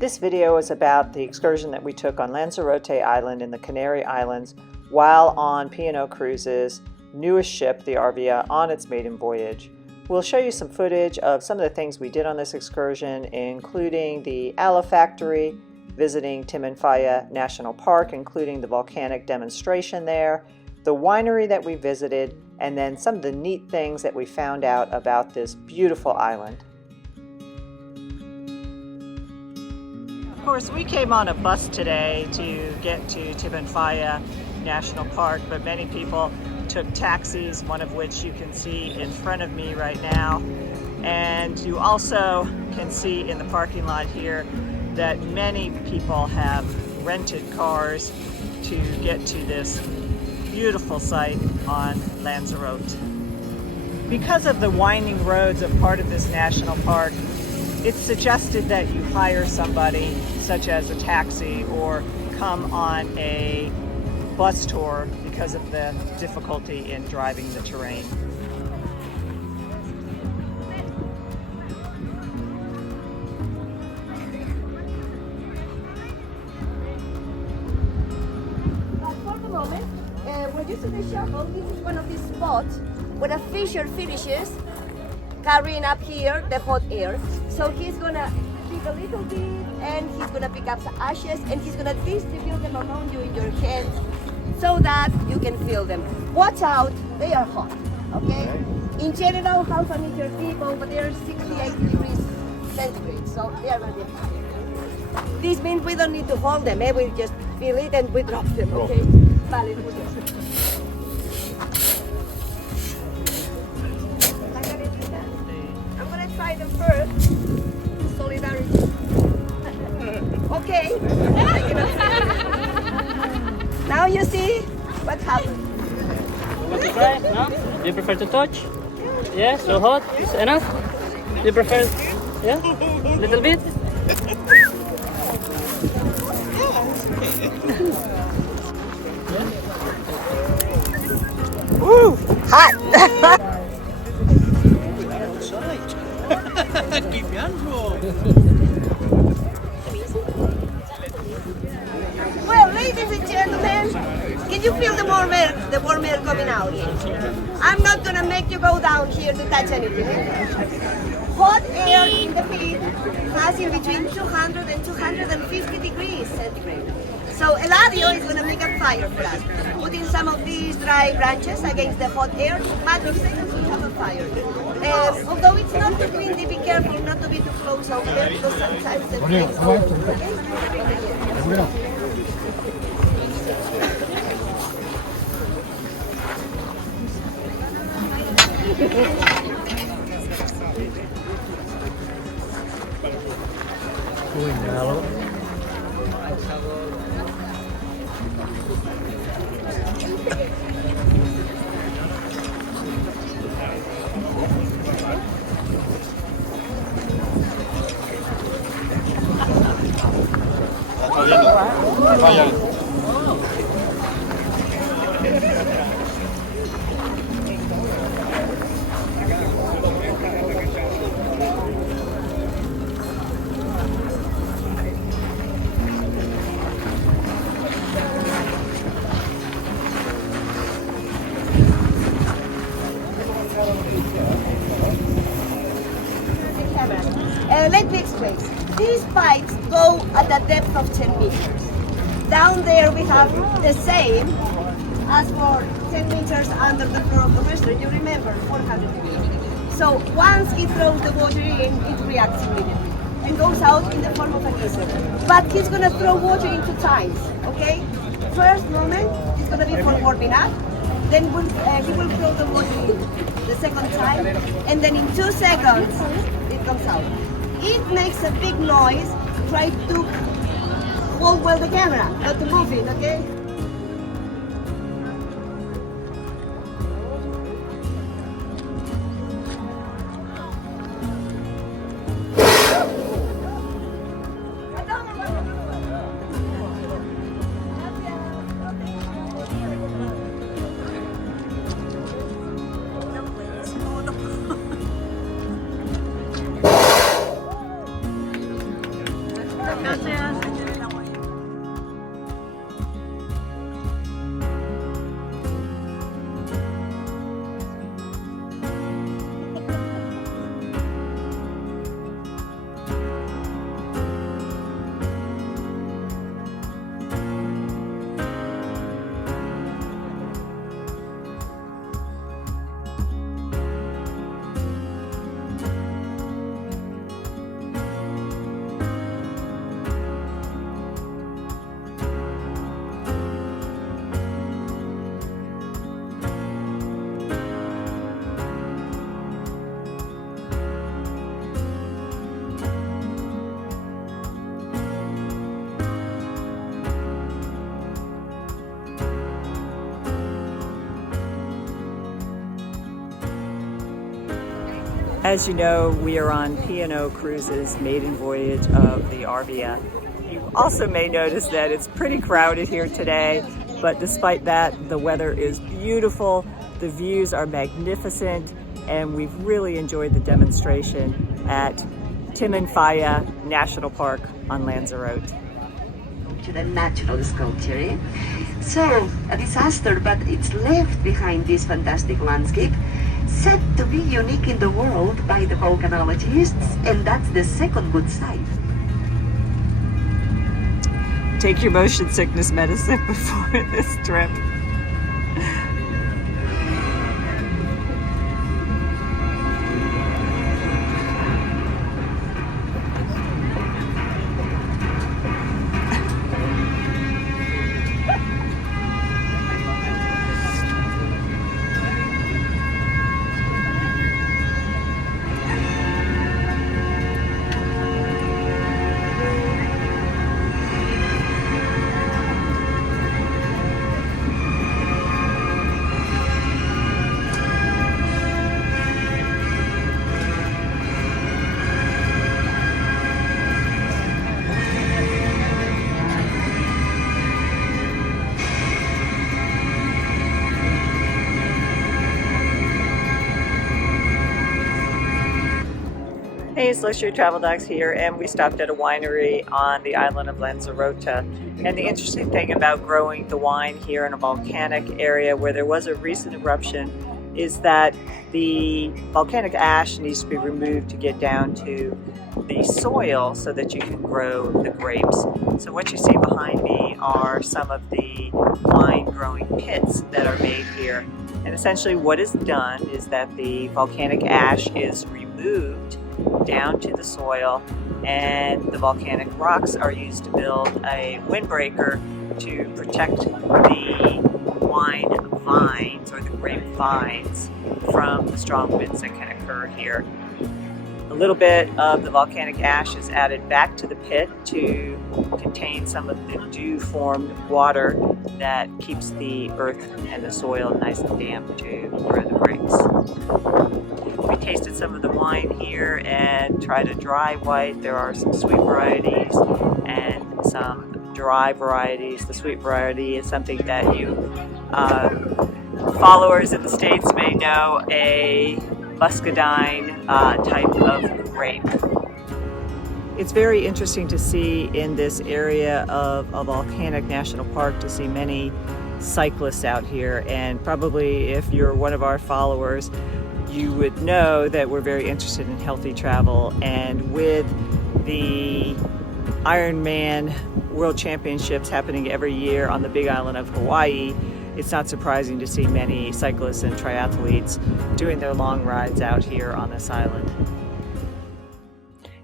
This video is about the excursion that we took on Lanzarote Island in the Canary Islands while on P&O Cruises' newest ship, the Arvia, on its maiden voyage. We'll show you some footage of some of the things we did on this excursion, including the aloe factory, visiting Timanfaya National Park, including the volcanic demonstration there, the winery that we visited, and then some of the neat things that we found out about this beautiful island. Of course, we came on a bus today to get to Timanfaya National Park, but many people took taxis, one of which you can see in front of me right now. And you also can see in the parking lot here that many people have rented cars to get to this beautiful site on Lanzarote. Because of the winding roads of part of this national park, it's suggested that you hire somebody, such as a taxi, or come on a bus tour because of the difficulty in driving the terrain. For the moment, when you see the shuttle, this is one of these spots where a fisher finishes carrying up here the hot air. So he's gonna pick a little bit and he's gonna pick up some ashes and he's gonna distribute them around you in your hands so that you can feel them. Watch out, they are hot, okay? In general, half a meter deep, over there 68 degrees centigrade, so they are really hot. This means we don't need to hold them, we just feel it and we drop them, okay? Vale, I'm gonna try them first. Solidarity. Okay. Now you see what happened. Want to try? No? Do you prefer to touch? Yeah, so hot? Is enough? Do you prefer? Yeah? Little bit? Woo! Hot! Keep your hands warm. Well, ladies and gentlemen, can you feel the warm air coming out? I'm not gonna make you go down here to touch anything. Hot air in the pit has in between 200 and 250 degrees centigrade. So Eladio is gonna make a fire for us. Putting some of these dry branches against the hot air, matter of seconds we have a fire. Although it's not too windy, be careful not to be too close over there because sometimes the flames go over, okay? Let me explain. These pipes go at a depth of 10 meters. Down there we have the same as for 10 meters under the floor of the restaurant. You remember, 400 degrees. So once it throws the water in, it reacts immediately and goes out in the form of a geyser. But he's going to throw water in 2 times, okay? First moment, it's going to be for warming up. Then he will throw the water in the second time. And then in 2 seconds, it comes out. It makes a big noise. Try to hold well the camera, not to move it, okay? As you know, we are on P&O Cruises Maiden Voyage of the Arvia. You also may notice that it's pretty crowded here today, but despite that, the weather is beautiful, the views are magnificent, and we've really enjoyed the demonstration at Timanfaya National Park on Lanzarote. To the natural sculpture. So, a disaster, but it's left behind this fantastic landscape, said to be unique in the world by the volcanologists, and that's the second good side. Take your motion sickness medicine before this trip. Hey, it's Luxury Travel Dogs here, and we stopped at a winery on the island of Lanzarote. And the interesting thing about growing the wine here in a volcanic area where there was a recent eruption is that the volcanic ash needs to be removed to get down to the soil so that you can grow the grapes. So what you see behind me are some of the wine growing pits that are made here. And essentially what is done is that the volcanic ash is removed down to the soil, and the volcanic rocks are used to build a windbreaker to protect the wine vines or the grape vines from the strong winds that can occur here. A little bit of the volcanic ash is added back to the pit to contain some of the dew-formed water that keeps the earth and the soil nice and damp to grow the grapes. We tasted some of the wine here and tried a dry white. There are some sweet varieties and some dry varieties. The sweet variety is something that you followers in the States may know, a muscadine type of grape. It's very interesting to see in this area of a volcanic national park to see many cyclists out here, and probably if you're one of our followers, you would know that we're very interested in healthy travel, and with the Ironman World Championships happening every year on the big island of Hawaii, it's not surprising to see many cyclists and triathletes doing their long rides out here on this island.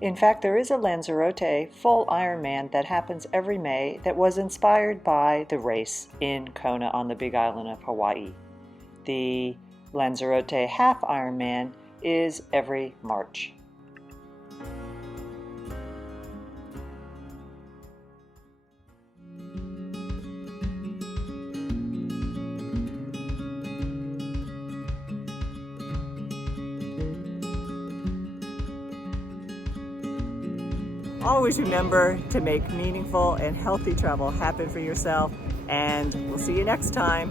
In fact, there is a Lanzarote full Ironman that happens every May that was inspired by the race in Kona on the big island of Hawaii. The Lanzarote half Ironman is every March. Always remember to make meaningful and healthy travel happen for yourself, and we'll see you next time.